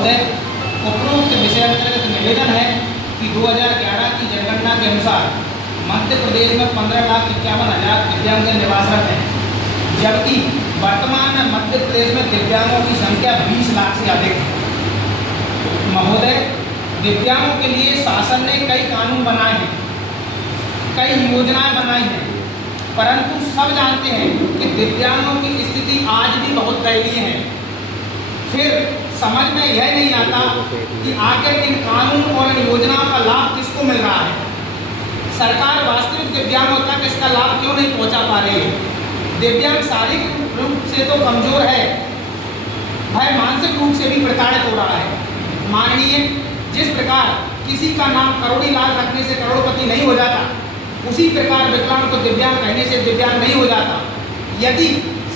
महोदय, उपरोक्त विषय अंतर्गत निवेदन है कि 2011 की जनगणना के अनुसार मध्य प्रदेश में 15,51,000 दिव्यांगजन निवासरत हैं, जबकि वर्तमान में मध्य प्रदेश में दिव्यांगों की संख्या 20 लाख से अधिक है। महोदय, दिव्यांगों के लिए शासन ने कई कानून बनाए हैं, कई योजनाएं बनाई हैं, परंतु सब जानते हैं कि दिव्यांगों की स्थिति आज भी बहुत दयनीय है। फिर समझ में यह नहीं आता कि आखिर इन कानून और इन योजनाओं का लाभ किसको मिल रहा है। सरकार वास्तविक दिव्यांगों तक इसका लाभ क्यों नहीं पहुंचा पा रही है। दिव्यांग शारीरिक रूप से तो कमजोर है, वह मानसिक रूप से भी प्रताड़ित हो रहा है। माननीय, जिस प्रकार किसी का नाम करोड़ी लाल रखने से करोड़पति नहीं हो जाता, उसी प्रकार विकलांग को दिव्यांग कहने से दिव्यांग नहीं हो जाता। यदि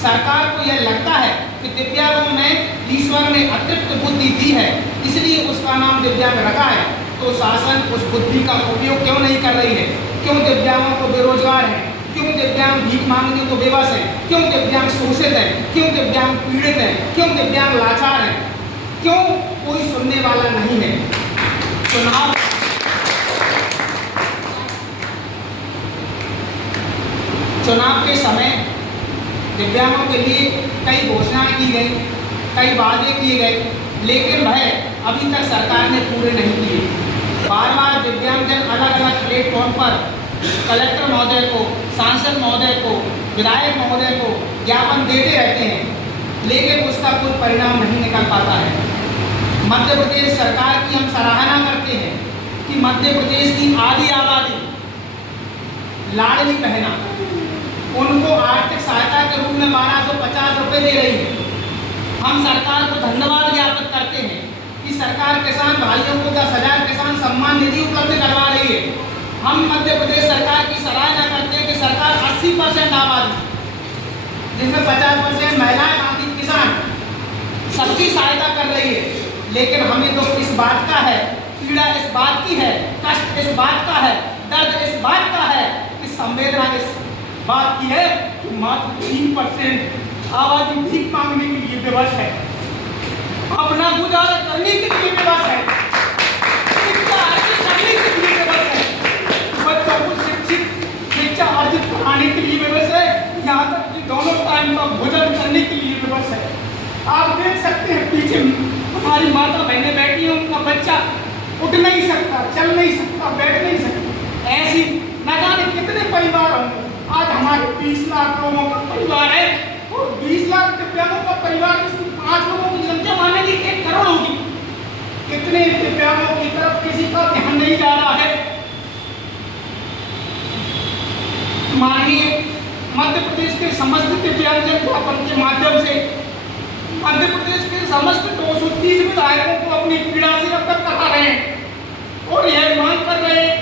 सरकार को यह लगता है कि दिव्यांगों में ईश्वर ने अतिरिक्त बुद्धि दी है, इसलिए उसका नाम दिव्यांग रखा है, तो शासन उस बुद्धि का उपयोग क्यों नहीं कर रही है। क्यों दिव्यांगों को बेरोजगार है, क्यों दिव्यांग भीख मांगने को बेबस है, क्यों दिव्यांग शोषित है, क्यों दिव्यांग पीड़ित है, क्यों दिव्यांग लाचार है, क्यों कोई सुनने वाला नहीं है। चुनाव के समय दिव्यांगों के लिए कई घोषणाएं की गई, कई वादे किए गए, लेकिन वह अभी तक सरकार ने पूरे नहीं किए। बार बार दिव्यांगजन अलग अलग प्लेटफॉर्म पर कलेक्टर महोदय को, सांसद महोदय को, विधायक महोदय को ज्ञापन देते रहते हैं, लेकिन उसका कोई परिणाम नहीं निकल पाता है। मध्य प्रदेश सरकार की हम सराहना करते हैं कि मध्य प्रदेश की आधी आबादी लाडली बहना उनको आर्थिक सहायता के रूप में 1250 रुपये दे रही है। हम सरकार को धन्यवाद ज्ञापित करते हैं कि सरकार किसान भाइयों को 10,000 किसान सम्मान निधि उपलब्ध करवा रही है। हम मध्य प्रदेश सरकार की सराहना करते हैं कि सरकार 80% आबादी, जिसमें 50% महिलाएं, बाकी किसान, सबकी सहायता कर रही है। लेकिन हमें दुख इस बात का है, पीड़ा इस बात की है, कष्ट इस बात का है, दर्द इस बात का है कि संवेदना इस बात की है कि मात्र 3% आबादी भीख मांगने के लिए विवश है, अपना गुजारा करने के लिए विवश है, शिक्षा अर्जित करने के लिए विवश है, बच्चों को शिक्षा अर्जित कराने के लिए विवश है, यहाँ तक कि दोनों टाइम का भोजन करने के लिए विवश है। आप देख सकते हैं पीछे हमारी माता बहनें बैठी हैं, उनका बच्चा उठ नहीं सकता, चल नहीं सकता, बैठ नहीं सकता। ऐसी न जाने कितने परिवार होंगे। आज हमारे 20 लाख लोगों का परिवार है और 20 लाख दिव्यांगों का परिवार, 5 लोगों की संख्या माने की 1 करोड़ होगी। कितने दिव्यांगों की तरफ किसी का ध्यान नहीं जा रहा है। माननीय, मध्य प्रदेश के समस्त दिव्यांगजन ज्ञापन के माध्यम से मध्य प्रदेश के समस्त 230 विधायकों को अपनी पीड़ा से अवगत करा रहे हैं और यह मांग कर रहे हैं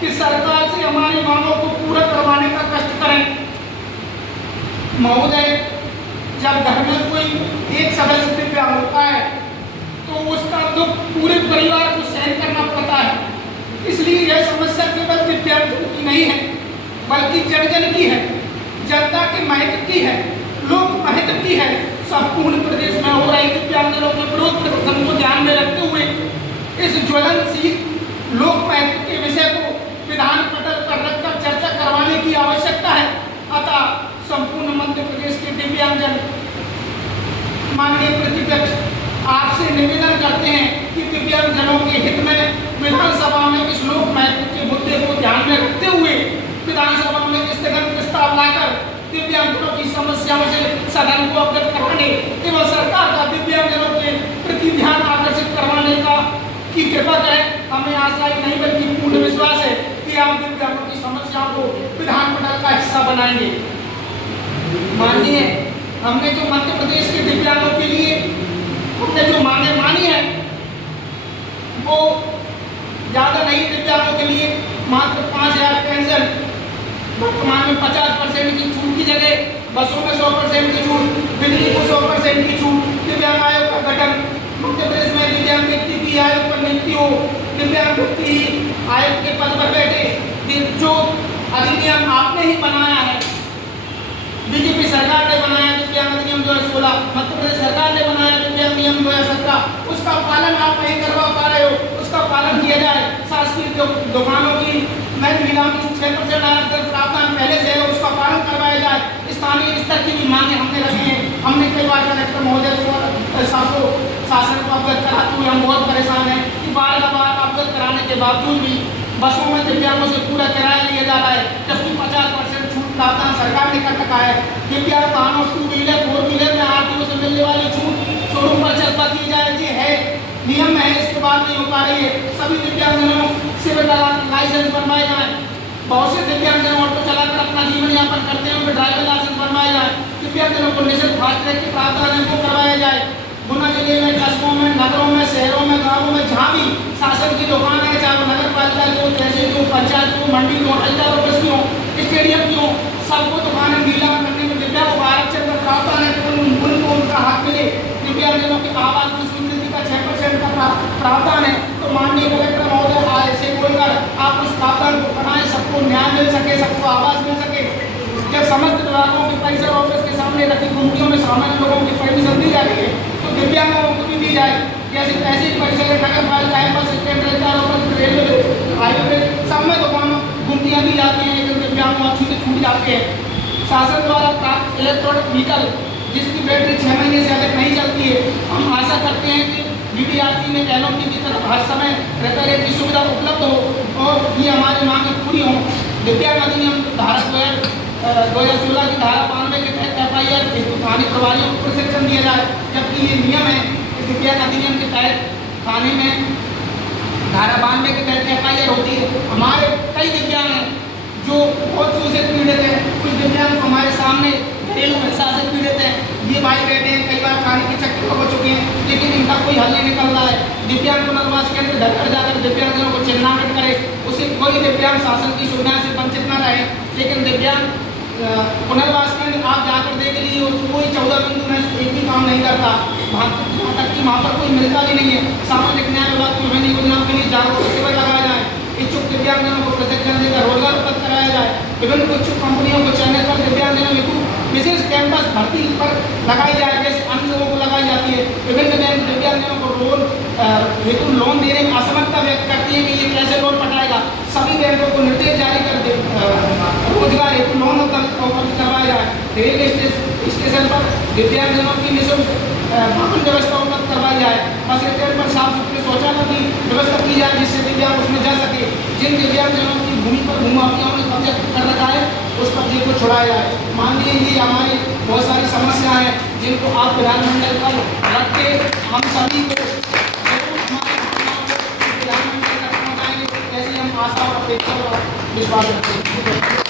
कि सरकार से हमारी मांगों को पूरा करवाने का कष्ट करें। महोदय, जब घर में कोई एक सदस्य दिव्यांग होता है तो उसका दुख पूरे परिवार को सहन करना पड़ता है। इसलिए यह समस्या केवल दिव्यांगों की नहीं है, बल्कि जन जन की है, जनता के महत्व की है, लोक महत्व की है। संपूर्ण प्रदेश में हो रही दिव्यांगजनों के विरोध प्रदर्शन को ध्यान में रखते हुए इस ज्वलनशील लोक महत्व के विषय को विधान पटल पर रखकर चर्चा करवाने की आवश्यकता है। अतः संपूर्ण मध्य प्रदेश के दिव्यांगजन माननीय प्रतिपक्ष आपसे निवेदन करते हैं कि दिव्यांगजनों के हित में विधानसभा में इस लोक महत्व के मुद्दे को ध्यान में रखते हुए विधानसभा में स्थगन प्रस्ताव लाकर दिव्यांगजनों की समस्याओं से सदन को अवगत कराने एवं सरकार का दिव्यांगजनों के प्रति ध्यान आकर्षित करवाने का की कृपा करें। हमें आशा ही नहीं बल्कि पूर्ण विश्वास है कि आप दिव्यांगों की समस्याओं को विधान मंडल का हिस्सा बनाएंगे। माननीय, हमने जो मध्य प्रदेश के दिव्यांगों के लिए हमने जो मांगे मानी है वो ज़्यादा नहीं। दिव्यांगों के लिए मात्र 5,000 पेंशन, वर्तमान में 50% की छूट की जगह बसों में 100% की छूट, बिजली को 100% की छूट, दिव्यांग आयोग का गठन, मध्य प्रदेश में दिव्यांग व्यक्ति की आयोग पर नियुक्ति हो, दिव्यांग व्यक्ति ही आयोग के पद पर बैठे। जो अधिनियम आपने ही बनाया है, बीजेपी सरकार ने बनाया दिव्यांग अधिनियम 2016, मध्य प्रदेश सरकार ने बनाया दिव्यांग नियम 2017, उसका पालन जाए। शासकीय दुकानों की नई नीलामी 6% आरक्षण प्रावधान पहले से है उसका पालन करवाया जाए। स्थानीय स्तर की भी मांगे हमने रखी हैं। हमने कई बार कलेक्टर महोदय को सबको शासन को अवगत कराते हुए हम बहुत परेशान हैं कि बार अवगत कराने के बावजूद भी बसों में दिव्यांगों से पूरा किराया लिया जा रहा है, जबकि 50% छूट प्रावधान सरकार ने कर रखा है। दिव्यांग वाहनों 2 व्हीलर 4 व्हीलर में आरटीओ से मिलने वाली छूट शोरूम पर चस्पा की जाएगी है, नियम है, इसके बाद नहीं हो पा रही है। सभी दिव्यांगजनों सिविल लाइसेंस बनवाए जाए। बहुत से दिव्यांगजन ऑटो चलाकर अपना जीवन यापन करते हैं, उनके ड्राइवर लाइसेंस बनवाए जाए। दिव्यांगजनों को निःशुल्क फास्ट ट्रैक के प्रावधान है वो करवाया जाए। गुना जिले में कस्बों में, नगरों में, शहरों में, गाँवों में जहाँ भी शासन की दुकान है, चाहे वो नगर पालिका की हो, तहसील की हो, पंचायत की हो, मंडी की हो, हल्का ऑफिस की हो, स्टेडियम की हो, सबको दुकानें नीलाम करने में दिव्यांग को आरक्षण का प्रावधान है, उनको उनका हक मिले। दिव्यांगजनों की आवाज की स्वीकृति का 6% का प्रावधान है। तो माननीय कलेक्टर महोदय ऐसे बोलकर आप उस प्रावधान को बनाए, सबको न्याय मिल सके, सबको आवाज मिल सके। जब समस्त विभागों के परिसर ऑफिस के सामने रखी गुमटियों में सामान्य लोगों की परमिशन दी जा रही है तो दिव्यांगों को भी दी जाए। जैसे ऐसी परिसर नगर पालिका है, बस स्टैंड, रेलवे, हाईवे सब में दुकानों गुमटियाँ दी जाती हैं, लेकिन दिव्यांगों छूट जाते हैं। शासन द्वारा प्राप्त इलेक्ट्रॉनिक व्हीकल जिसकी बैटरी 6 महीने से अधिक नहीं चलती है, हम आशा करते हैं कि DDRC में LOT की तरफ हर समय रिपेयर की सुविधा उपलब्ध हो और ये हमारी मांगें पूरी हों। दिव्यांग अधिनियम धारा 2016 की धारा 92 के तहत FIR थाने प्रभारियों को प्रशिक्षण दिया जाए, जबकि ये नियम है कि दिव्यांग अधिनियम के तहत थाने में धारा 92 के तहत FIR होती है। हमारे कई दिव्यांग हैं जो बहुत से पीड़ित हैं, कुछ दिव्यांग हमारे सामने घरेलू हिंसा से पीड़ित हैं। ये भाई बैठे हैं, कई बार थाने के चक्कर हो चुके हैं, लेकिन इनका कोई हल नहीं निकल रहा है। दिव्यांग पुनर्वास केंद्र घर घर जाकर दिव्यांगजनों को चिन्हांकित करे, उसे कोई दिव्यांग शासन की सुविधा से वंचित न रहे। लेकिन दिव्यांग पुनर्वास केंद्र आप जाकर देख लीजिए, कोई 14 बिंदु में एक भी काम नहीं करता, वहाँ तक कि वहाँ पर कोई मिलता भी नहीं है। सामाजिक न्याय विभाग की विभिन्न योजनाओं के लिए जागरूकता शिविर लगाया जाए, इच्छुक दिव्यांगजनों को प्रशिक्षण देकर रोजगार उपलब्ध कराया जाए। विभिन्न इच्छुक कंपनियों को चयनित कर दिव्यांगजनों हेतु विशेष कैंपस भर्ती पर लगाई जाए, जैसे अन्य लोगों को लगाई जाती है। विभिन्न बैंक दिव्यांगजनों को हेतु लोन देने में असमर्थता व्यक्त करती है कि ये कैसे लोन पटाएगा। सभी बैंकों को निर्देश जारी कर रोजगार हेतु लोन उपलब्ध करवाया जाए। रेलवे स्टेशन पर दिव्यांगजनों की निःशुल्क वाहन व्यवस्था उपलब्ध करवाई जाए। बस स्टैंड पर साफ सुथरे शौचालय की व्यवस्था की जाए, जिससे दिव्यांग उसमें जा सके। जिन दिव्यांगजनों की भूमि पर भूमाफियाओं ने कब्जा कर रखा है उस कब्जे को छुड़ाया जाए। माननीय ये हमारी बहुत सारी समस्याएं हैं जिनको आप विधानमंडल पर रख के हम सभी को विधानमंडल तक पहुँचाएंगे, ऐसी हम आशा और अपेक्षा और विश्वास रखते हैं।